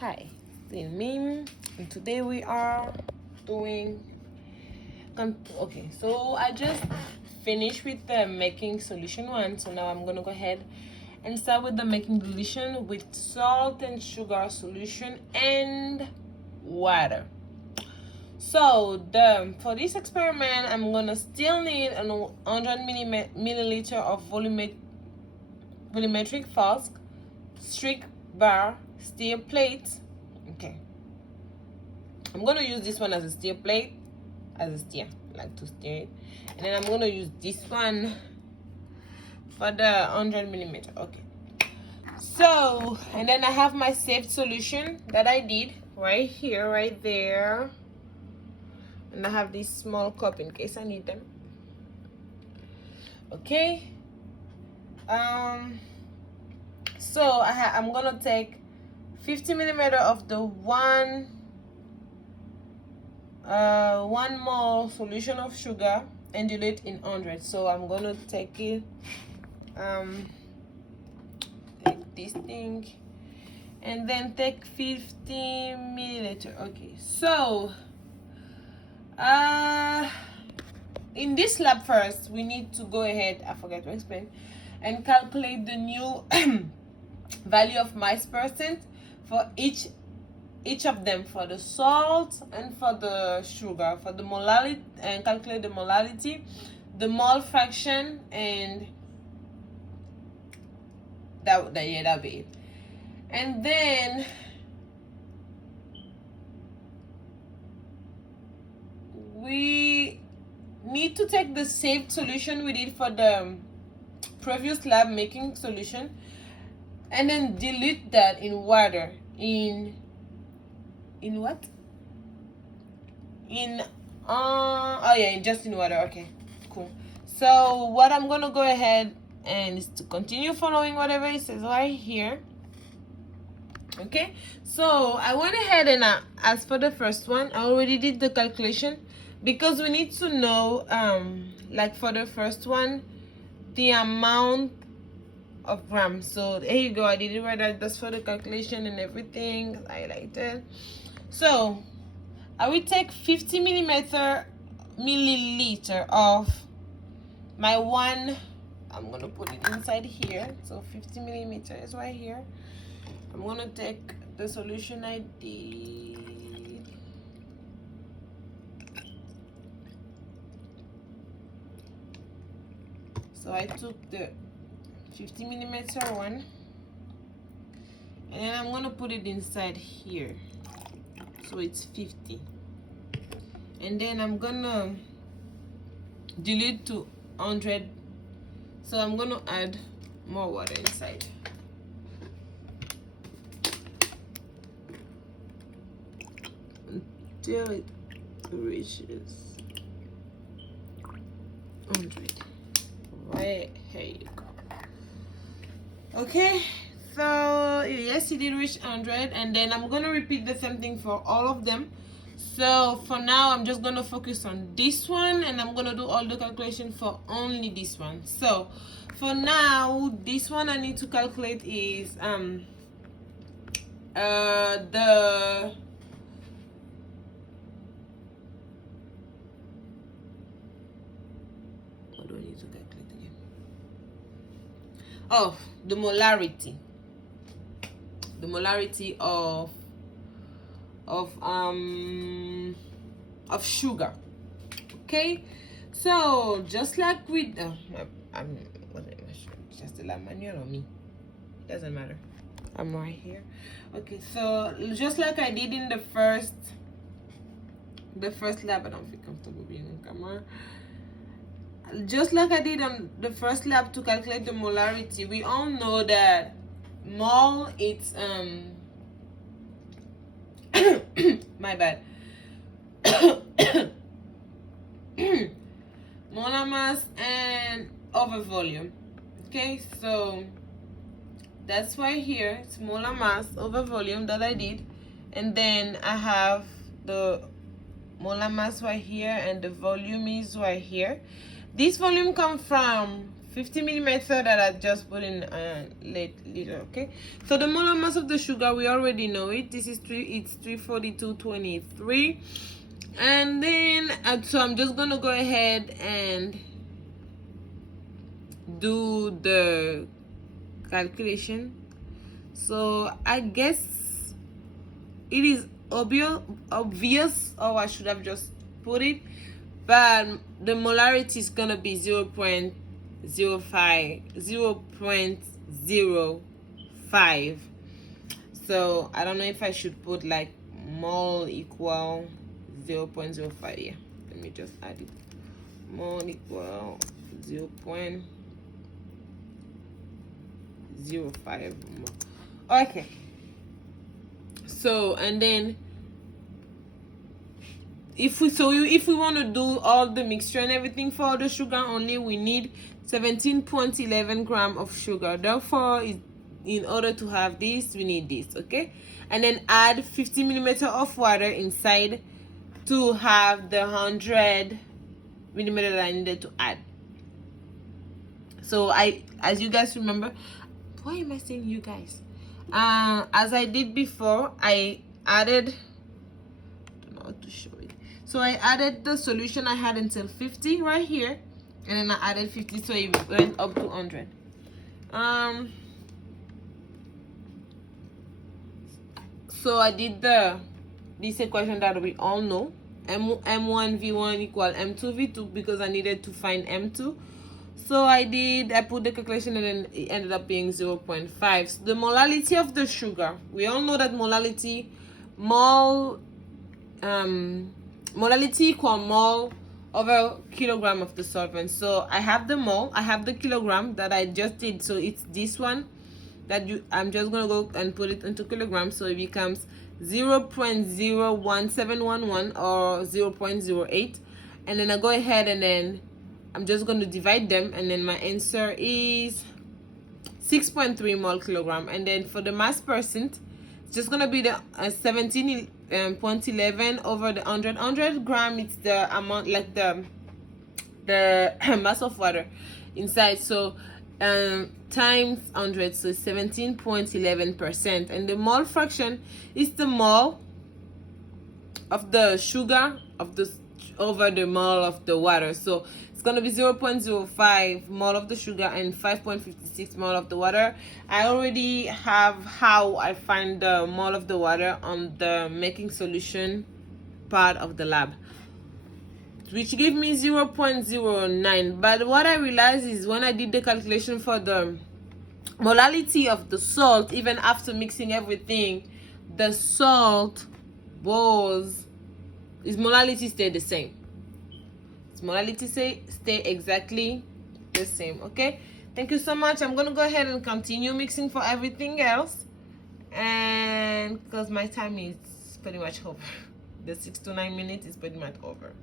Hi, it's me, and today we are doing okay, so I just finished with the making solution one, so now I'm gonna go ahead and start with the making dilution with salt and sugar solution and water. So for this experiment, I'm gonna still need a 100 milliliter of volumetric flask, strict bar, steel plate. Okay, I'm gonna use this one as a steel plate, as a steer, like to steer it, and then I'm gonna use this one for the 100 millimeter. Okay, so and then I have my saved solution that I did right here, right there, and I have this small cup in case I need them. Okay, so I'm gonna take 50 millimeter of the one mole solution of sugar and dilute in 100. So I'm gonna take it take this thing and then take 50 milliliter. Okay, so in this lab first we need to go ahead, I forgot to explain, and calculate the new value of mice percent for each of them, for the salt and for the sugar, for the molality, and calculate the molality, the mole fraction, and that'll be it. And then we need to take the saved solution we did for the previous lab making solution and then dilute that in water, in what? Just in water. Okay, cool. So what I'm gonna go ahead and is to continue following whatever it says right here. Okay, so I went ahead and as for the first one, I already did the calculation because we need to know like for the first one the amount of grams. So there you go, I did it right. That's for the calculation and everything highlighted. So I will take 50 milliliter of my one. I'm gonna put it inside here. So 50 millimeter is right here. I'm gonna take the solution I did. So I took the 50 millimeter one, and then I'm gonna put it inside here. So it's 50, and then I'm gonna dilute to 100. So I'm gonna add more water inside. Until it reaches 100. Right, here you go. Okay, so yes, it did reach 100, and then I'm gonna repeat the same thing for all of them. So for now I'm just gonna focus on this one, and I'm gonna do all the calculation for only this one. So for now, this one I need to calculate is the what do I need to calculate again? Oh, the molarity of sugar. Okay, so just like with just the lab manual or me, it doesn't matter, I'm right here. Okay, so just like I did in the first lab, I don't feel comfortable being on camera. Just like I did on the first lab to calculate the molarity, we all know that mole, it's my bad. Molar mass and over volume. Okay, so that's why here it's molar mass over volume that I did, and then I have the molar mass right here and the volume is right here. This volume comes from 50 milliliter that I just put in liter. Okay, so the molar mass of the sugar, we already know it. This is it's 342.23. And then so I'm just gonna go ahead and do the calculation. So I guess it is obvious, or I should have just put it, but the molarity is gonna be 0.05. So I don't know if I should put like mole equal 0.05. Yeah, let me just add it. Mole equal 0.05. Okay, so and then if we want to do all the mixture and everything for the sugar only, we need 17.11 gram of sugar. Therefore, in order to have this, we need this. Okay, and then add 50 milliliter of water inside to have the 100 milliliter that I needed to add. So as you guys remember, why am I saying you guys? As I did before, I added, I don't know how to show it. So I added the solution I had until 50 right here, and then I added 50, so it went up to 100. So I did this equation that we all know, M1V1 equal M2V2, because I needed to find M2. So I put the calculation, and then it ended up being 0.5. So the molality of the sugar, we all know that molality equal mole over kilogram of the solvent. So I have the mole, I have the kilogram that I just did, so it's this one that I'm just gonna go and put it into kilograms, so it becomes 0.01711 or 0.08, and then I go ahead and then I'm just going to divide them, and then my answer is 6.3 mole kilogram. And then for the mass percent, it's just going to be the 17.11 over the 100 gram. It's the amount, like the mass of water inside. So times 100, so 17.11%. And the mole fraction is the mole of the sugar over the mole of the water. So it's going to be 0.05 mole of the sugar and 5.56 mole of the water. I already have how I find the mole of the water on the making solution part of the lab, which gave me 0.09. But what I realized is when I did the calculation for the molality of the salt, even after mixing everything, the salt balls, its molality stayed the same. Its molality stay exactly the same. Okay, thank you so much. I'm gonna go ahead and continue mixing for everything else, and because my time is pretty much over, the 6 to 9 minutes is pretty much over.